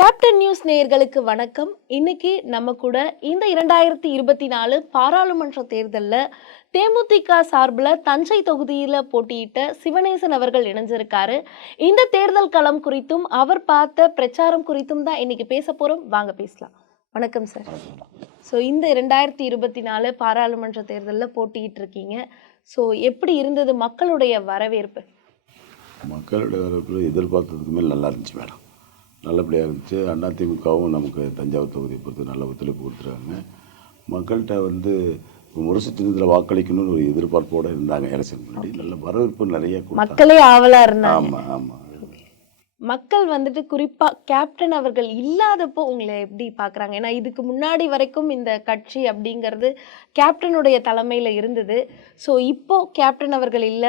Captain news நேயர்களுக்கு வணக்கம். இன்னைக்கு நம்ம கூட இந்த 2024 பாராளுமன்ற தேர்தலில் தேமுதிக சார்பில் தஞ்சை தொகுதியில் போட்டியிட்ட சிவனேசன் அவர்கள் இணைஞ்சிருக்காரு. இந்த தேர்தல் களம் குறித்தும் அவர் பார்த்த பிரச்சாரம் குறித்தும் தான் இன்னைக்கு பேச போறோம். வாங்க பேசலாம். வணக்கம் சார். ஸோ இந்த 2024 பாராளுமன்ற தேர்தலில் போட்டியிட்டு இருக்கீங்க. ஸோ எப்படி இருந்தது மக்களுடைய வரவேற்பு? மக்களுடைய வரவேற்பு எதிர்பார்த்ததுக்கு மேல் நல்லா இருந்துச்சு மேடம். நல்லபடியாக இருந்துச்சு. அதிமுகவும் நமக்கு தஞ்சாவூர் தொகுதியை பொறுத்து நல்ல ஒத்துழைப்பு கொடுத்துருக்காங்க. மக்கள்கிட்ட முரசு சின்னத்தில் வாக்களிக்கணும்னு ஒரு எதிர்பார்ப்போடு இருந்தாங்க. எலெக்ஷன் முன்னாடி நல்ல வரவேற்பு நிறைய மக்களே ஆவலாக இருந்தாங்க. ஆமாம் ஆமாம். மக்கள் குறிப்பா கேப்டன் அவர்கள் இல்லாதப்போ உங்களை எப்படி பாக்குறாங்க? ஏன்னா இதுக்கு முன்னாடி வரைக்கும் இந்த கட்சி அப்படிங்கிறது கேப்டனுடைய தலைமையில இருந்தது. ஸோ இப்போ கேப்டன் அவர்கள் இல்ல,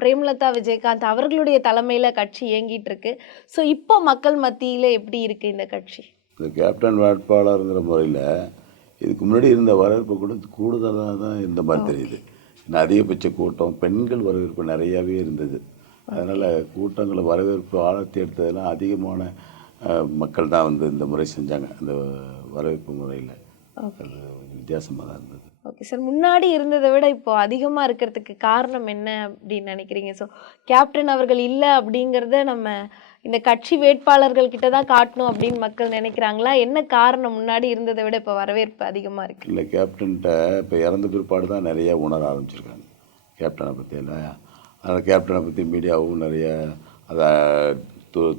பிரேமலதா விஜயகாந்த் அவர்களுடைய தலைமையில கட்சி இயங்கிட்டு இருக்கு. ஸோ இப்போ மக்கள் மத்தியில எப்படி இருக்கு இந்த கட்சி? இந்த கேப்டன் வேட்பாளருங்கிற முறையில் இதுக்கு முன்னாடி இருந்த வரவேற்பு கூட கூடுதலாக தான் இந்த மாதிரி தெரியுது. அதிகபட்ச கூட்டம், பெண்கள் வரவேற்பு நிறையாவே இருந்தது. அதனால் கூட்டங்களை வரவேற்பு ஆழத்தி எடுத்ததெல்லாம் அதிகமான மக்கள் தான் இந்த முறை செஞ்சாங்க. அந்த வரவேற்பு முறையில் அது வித்தியாசமாக தான் இருந்தது. Okay sir. முன்னாடி இருந்ததை விட இப்போ அதிகமாக இருக்கிறதுக்கு காரணம் என்ன அப்படின்னு நினைக்கிறீங்க? ஸோ கேப்டன் அவர்கள் இல்லை அப்படிங்கிறத நம்ம இந்த கட்சி வேட்பாளர்கள் கிட்ட தான் காட்டணும் அப்படின்னு மக்கள் நினைக்கிறாங்களா? என்ன காரணம் முன்னாடி இருந்ததை விட இப்போ வரவேற்பு அதிகமாக இருக்குது? இல்லை, கேப்டன்கிட்ட இப்போ இறந்த பிற்பாடு தான் நிறைய உணர ஆரம்பிச்சிருக்காங்க கேப்டனை பற்றி. இல்லை, அதனால் கேப்டனை பற்றி மீடியாவும் நிறைய அதை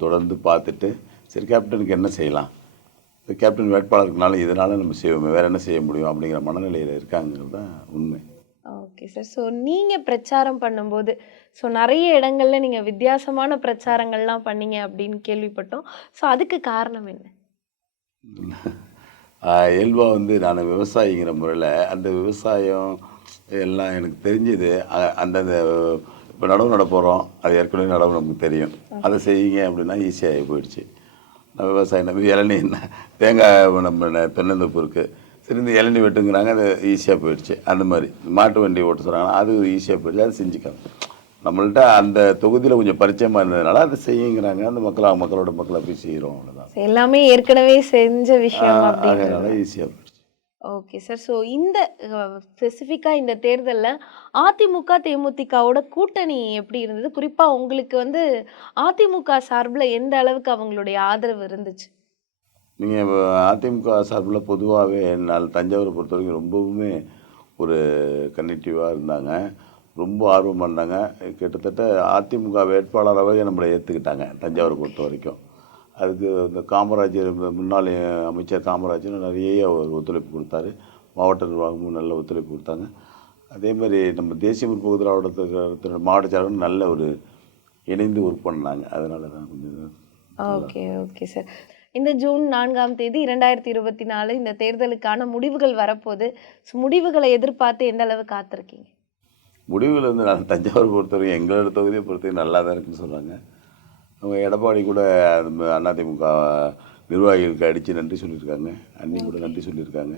தொடர்ந்து பார்த்துட்டு, சரி கேப்டனுக்கு என்ன செய்யலாம், கேப்டன் வேட்பாளருக்குனால இதனால் நம்ம செய்வோம், வேறு என்ன செய்ய முடியும் அப்படிங்கிற மனநிலையில் இருக்காங்கிறது தான் உண்மை. Okay sir. ஸோ நீங்கள் பிரச்சாரம் பண்ணும்போது நிறைய இடங்களில் நீங்கள் வித்தியாசமான பிரச்சாரங்கள்லாம் பண்ணீங்க அப்படின்னு கேள்விப்பட்டோம். ஸோ அதுக்கு காரணம் என்ன? இயல்பாக நான் விவசாயிங்கிற முறையில் அந்த விவசாயம் எல்லாம் எனக்கு தெரிஞ்சது. அந்தந்த இப்போ நடவு நட போகிறோம், அது ஏற்கனவே நடவு நமக்கு தெரியும், அதை செய்யுங்க அப்படின்னா ஈஸியாகி போயிடுச்சு. நான் விவசாயம் நம்ம இளநீ தேங்காய் நம்ம தென்னந்தோப்பு இருக்குது, சரி இந்த இளநீ வெட்டுங்கிறாங்க, அது ஈஸியாக போயிடுச்சு. அந்த மாதிரி மாட்டு வண்டி ஓட்ட சொல்கிறாங்கன்னா அது ஈஸியாக போயிடுச்சு, அது செஞ்சுக்காங்க. நம்மள்ட்ட அந்த தொகுதியில் கொஞ்சம் பரிச்சயமாக இருந்ததுனால அதை செய்யுங்கிறாங்க. அந்த மக்களோட மக்களை போய் செய்கிறோம், அவ்வளோதான். எல்லாமே ஏற்கனவே செஞ்ச விஷயம் அதனால ஈஸியாக போயிடுச்சு. Okay sir. ஸோ இந்த ஸ்பெசிஃபிக்காக இந்த தேர்தலில் அதிமுக தேமுதிகவோட கூட்டணி எப்படி இருந்தது? குறிப்பாக உங்களுக்கு அதிமுக சார்பில் எந்த அளவுக்கு அவங்களுடைய ஆதரவு இருந்துச்சு? நீங்கள் அதிமுக சார்பில் பொதுவாகவே தஞ்சாவூரை பொறுத்த வரைக்கும் ரொம்பவுமே ஒரு கனெக்டிவாக இருந்தாங்க, ரொம்ப ஆர்வமாக இருந்தாங்க. கிட்டத்தட்ட அதிமுக வேட்பாளராகவே நம்மளை ஏற்றுக்கிட்டாங்க தஞ்சாவூரை பொறுத்த வரைக்கும். அதுக்கு இந்த காமராஜர், முன்னாள் அமைச்சர் காமராஜர் நிறைய ஒரு ஒத்துழைப்பு கொடுத்தாரு. மாவட்ட நிர்வாகமும் நல்ல ஒத்துழைப்பு கொடுத்தாங்க. அதே மாதிரி நம்ம தேசிய முற்போக்கு திராவிடத்தின் மாவட்ட செயலாளரும் நல்ல ஒரு இணைந்து ஒர்க் பண்ணாங்க. அதனால தான் கொஞ்சம். Okay okay sir. இந்த ஜூன் 4ஆம் தேதி 2024 இந்த தேர்தலுக்கான முடிவுகள் வரப்போகுது. முடிவுகளை எதிர்பார்த்து எந்த அளவு காத்திருக்கீங்க? முடிவுகள் நான் தஞ்சாவூர் பொறுத்தவரைக்கும் எங்களோட தொகுதியை பொறுத்தவரைக்கும் நல்லா தான் இருக்குன்னு சொல்கிறாங்க. அவங்க எடப்பாடி கூட அதிமுக நிர்வாகிகளுக்கு அடித்து நன்றி சொல்லியிருக்காங்க, அண்ணி கூட நன்றி சொல்லியிருக்காங்க.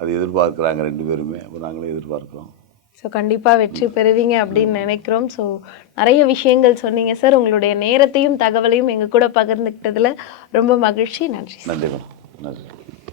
அது எதிர்பார்க்குறாங்க ரெண்டு பேருமே. அப்போ நாங்களே எதிர்பார்க்குறோம். ஸோ கண்டிப்பாக வெற்றி பெறுவீங்க அப்படின்னு நினைக்கிறோம். ஸோ நிறைய விஷயங்கள் சொன்னீங்க சார். உங்களுடைய நேரத்தையும் தகவலையும் எங்கள் கூட பகிர்ந்துக்கிட்டதில் ரொம்ப மகிழ்ச்சி. நன்றி. நன்றி மேடம். நன்றி.